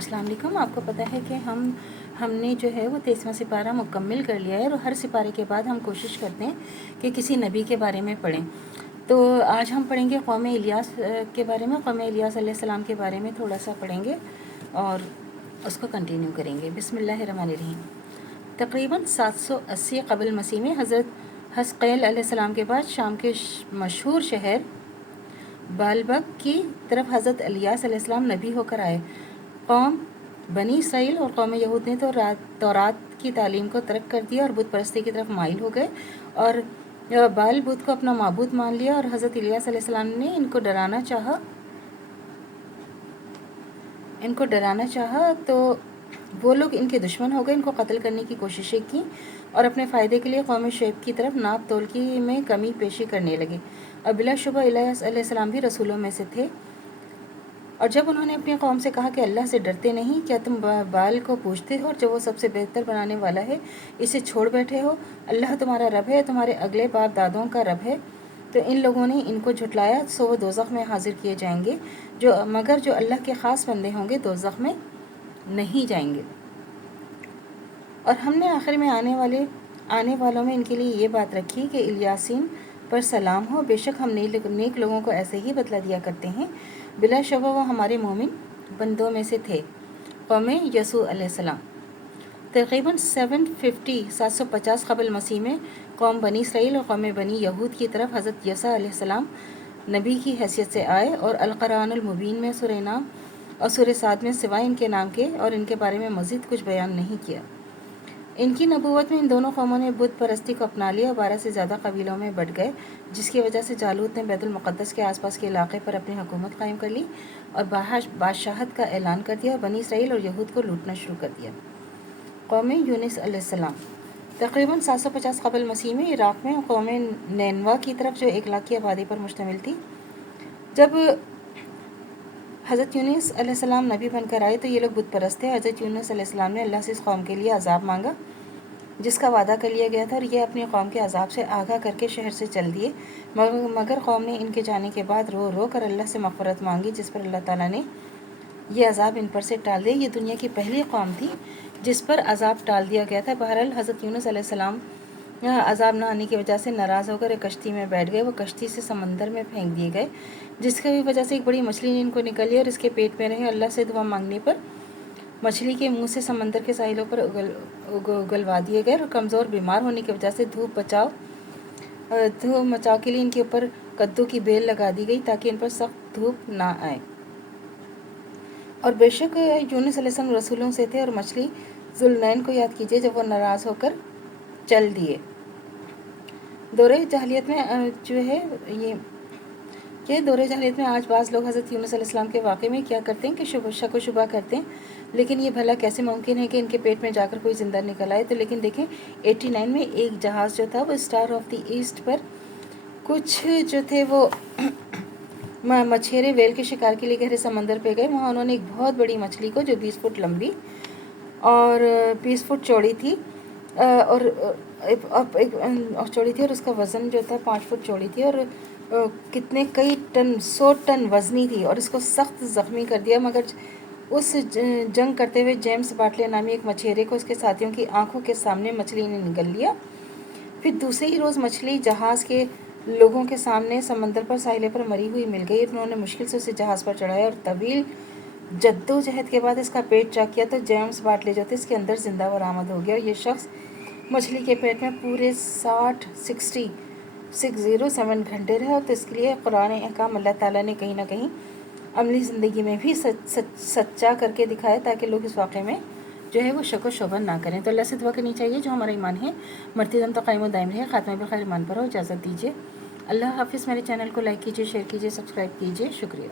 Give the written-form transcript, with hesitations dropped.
अस्सलाम वालेकुम। आपको पता है कि हमने जो है वो 23वां सिपारा मुकम्मल कर लिया है और हर सिपारे के बाद हम कोशिश करते हैं कि किसी नबी के बारे में पढ़ें। तो आज हम पढ़ेंगे कौम इलियास के बारे में। कौम इलियास अलैहिस्सलाम के बारे में थोड़ा सा पढ़ेंगे और उसको कंटिन्यू करेंगे। बिस्मिल्लाहिर्रहमानिर्रहीम। तकरीबन 780 क़ब्ल मसीह में हज़रत हस्क़ैल अलैहिस्सलाम के बाद शाम के मशहूर शहर बालबक की तरफ हज़रत इलियास अलैहिस्सलाम नबी होकर आए। कौम बनी इसराइल और कौम यहूद ने तो तौरात की तालीम को तर्क कर दिया और बुत परस्ती की तरफ माइल हो गए और बाल बुत को अपना माबूद मान लिया। और हज़रत इलियास अलैहिस्सलाम ने इनको डराना चाहा तो वो लोग इनके दुश्मन हो गए, इनको कत्ल करने की कोशिशें की और अपने फ़ायदे के लिए कौम शुएब की तरफ नाप तोल की में कमी पेशी करने लगे। और बिलाशुबा इलियास अलैहिस्सलाम भी रसूलों में से थे। और जब उन्होंने अपनी कौम से कहा कि अल्लाह से डरते नहीं, क्या तुम बाल को पूजते हो और जो वो सबसे बेहतर बनाने वाला है इसे छोड़ बैठे हो? अल्लाह तुम्हारा रब है, तुम्हारे अगले बाप दादों का रब है। तो इन लोगों ने इनको झुटलाया, सो वो दोज़ख में हाजिर किए जाएंगे, मगर जो अल्लाह के ख़ास बंदे होंगे दोज़ख में नहीं जाएंगे। और हमने आखिर में आने वालों में इनके लिए ये बात रखी कि इलियासीन पर सलाम हो। बेशक हम नेक लोगों को ऐसे ही बदला दिया करते हैं। बिलाशुबा वो हमारे मोमिन बंदों में से थे। कौम यसू अलैहिस्सलाम तकरीबन 750 क़ब्ल मसीह में कौम बनी इसराइल और कौम बनी यहूद की तरफ हज़रत यसा अलैहिस्सलाम नबी की हैसियत से आए और अल-क़ुरानुल मुबीन में सूरह नाम और सूरह साद में सिवाय इनके नाम के और इनके बारे में मज़ीद कुछ बयान नहीं किया। इनकी नबूवत में इन दोनों कौमों ने बुत परस्ती को अपना लिया और 12 से ज़्यादा कबीलों में बट गए, जिसकी वजह से जालूत ने बैतुल मुक़द्दस के आसपास के इलाके पर अपनी हुकूमत कायम कर ली और बादशाहत का ऐलान कर दिया और बनी इसराइल और यहूद को लूटना शुरू कर दिया। कौम यूनुस अलैहिस्सलाम तकरीबन 750 क़ब्ल मसीह में इराक़ में कौम नैनवा की तरफ जो 1 लाख की आबादी पर मुश्तमिल थी। जब हज़रत यूनुस अलैहिस्सलाम नबी बनकर आए तो ये लोग बुत परस्त थे। हज़रत यूनुस अलैहिस्सलाम ने अल्लाह से इस कौम के लिए अजाब मांगा जिसका वादा कर लिया गया था और ये अपनी कौम के अजाब से आगाह करके शहर से चल दिए, मगर कौम ने इनके जाने के बाद रो रो कर अल्लाह से मग़फ़िरत मांगी, जिस पर अल्लाह ताला ने यह अजाब इन पर से टाल दिया। ये दुनिया की पहली कौम थी जिस पर अजाब टाल दिया गया था। बहरहाल हज़रत यूनुस अलैहिस्सलाम अजाब न आने की वजह से नाराज़ होकर एक कश्ती में बैठ गए। वो कश्ती से समंदर में फेंक दिए गए, जिसकी वजह से एक बड़ी मछली ने इनको निकल लिया और इसके पेट में रहे। अल्लाह से दुआ मांगने पर मछली के मुंह से समंदर के साहिलों पर उगलवा दिए गए और कमज़ोर बीमार होने की वजह से धूप मचाव के लिए इनके ऊपर कद्दू की बेल लगा दी गई ताकि इन पर सख्त धूप ना आए। और बेशक यूनुस अलैहिस्सलाम रसूलों से थे और मछली जुल्नैन को याद कीजिए जब वो नाराज़ होकर चल दिए। दौरे जahलियत में दौरे जahलियत में आज बाज़ लोग हज़रत यूनुस अलैहिस्सलाम के वाक़े में क्या करते हैं कि शक व शुबा करते हैं, लेकिन ये भला कैसे मुमकिन है कि इनके पेट में जाकर कोई ज़िंदा निकल आए। तो लेकिन देखें 89 में एक जहाज़ जो था वो स्टार ऑफ द ईस्ट पर कुछ जो थे वो मछेरे वेल के शिकार के लिए गहरे समंदर पे गए। वहाँ उन्होंने एक बहुत बड़ी मछली को जो 20 फुट लंबी और 20 फुट चौड़ी थी और चौड़ी थी और उसका वज़न जो था 5 फुट चौड़ी थी और कई टन 100 टन वज़नी थी और इसको सख्त ज़ख्मी कर दिया। मगर उस जंग करते हुए जेम्स बाटले नामी एक मछेरे को उसके साथियों की आंखों के सामने मछली ने निगल लिया। फिर दूसरे ही रोज़ मछली जहाज़ के लोगों के सामने समंदर पर साहिल पर मरी हुई मिल गई। उन्होंने मुश्किल से उसे जहाज़ पर चढ़ाया और तवील जद्दोजहद के बाद इसका पेट चेक किया तो जेम्स बाटले जो थे इसके अंदर जिंदा बरामद हो गया। और ये शख्स मछली के पेट में पूरे 607 घंटे रहे। और तो इसके लिए कुरान अहकाम अल्लाह ताला ने कहीं ना कहीं अमली ज़िंदगी में भी सच्चा करके दिखाया ताकि लोग इस वाक़े में जो है वो शक व शुबा ना करें। तो अल्लाह से दुआ करनी चाहिए जो हमारा ईमान है मरते दम तो कायम दायम रहे, ख़ात्मा बिल खैर ईमान पर हो। इजाज़त दीजिए। अल्लाह हाफ़िज़। मेरे चैनल को लाइक कीजिए, शेयर कीजिए, सब्सक्राइब कीजिए। शुक्रिया।